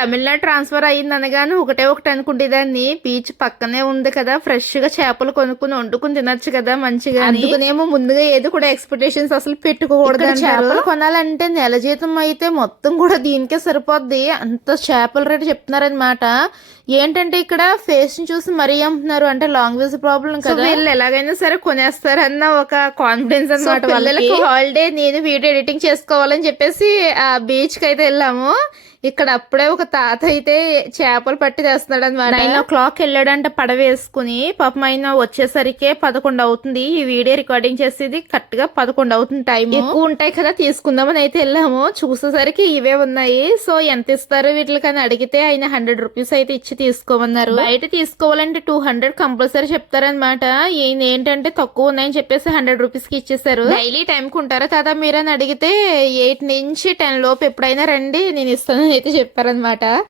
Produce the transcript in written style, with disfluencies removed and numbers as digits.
Tamil Nadu transfer అయ్యింది అనగానే ఒకటే ఒకటి అనుకుంటేదాన్ని, బీచ్ పక్కనే ఉంది కదా, ఫ్రెష్ గా చేపలు కొనుక్కుని వండుకుని తినొచ్చు కదా మంచిగా. అందుకనేమో ముందుగా ఏది కూడా ఎక్స్పెక్టేషన్స్ అసలు పెట్టుకోకూడదు. చేపలు కొనాలంటే నెల జీతం అయితే మొత్తం కూడా దీనికే సరిపోద్ది, అంత చేపల రేటు చెప్తున్నారనమాట. ఏంటంటే ఇక్కడ ఫేస్ ని చూసి మరీ అమ్ముతున్నారు, అంటే లాంగ్వేజ్ ప్రాబ్లం కదా, వీళ్ళు ఎలాగైనా సరే కొనేస్తారన్న ఒక కాన్ఫిడెన్స్ అనమాట. వాళ్ళకి హాలిడే, నేను వీడియో ఎడిటింగ్ చేసుకోవాలని చెప్పేసి ఆ బీచ్ కి అయితే వెళ్ళాము. ఇక్కడ అప్పుడే ఒక తాత అయితే చేపలు పట్టి తెస్తున్నాడు అనమాట. 9 వెళ్ళాడంటే పడవ వేసుకుని. పాపం ఆయన వచ్చేసరికి 11 అవుతుంది. ఈ వీడియో రికార్డింగ్ చేసేది కరెక్ట్ గా 11 అవుతుంది. టైం ఎక్కువ ఉంటాయి కదా, తీసుకుందామని అయితే వెళ్ళాము. చూసేసరికి ఇవే ఉన్నాయి. సో ఎంత ఇస్తారు వీటికని అడిగితే ఆయన 100 రూపీస్ అయితే ఇచ్చి తీసుకోమన్నారు. బయట తీసుకోవాలంటే 200 కంపల్సరీ చెప్తారనమాట. ఈయన ఏంటంటే తక్కువ ఉన్నాయని చెప్పేసి 100 రూపీస్ కి ఇచ్చేసారు. డైలీ టైం కు ఉంటారా తాత మీరని అడిగితే 8 నుంచి 10 లోపు ఎప్పుడైనా రండి నేను ఇస్తాను అయితే చెప్పారనమాట.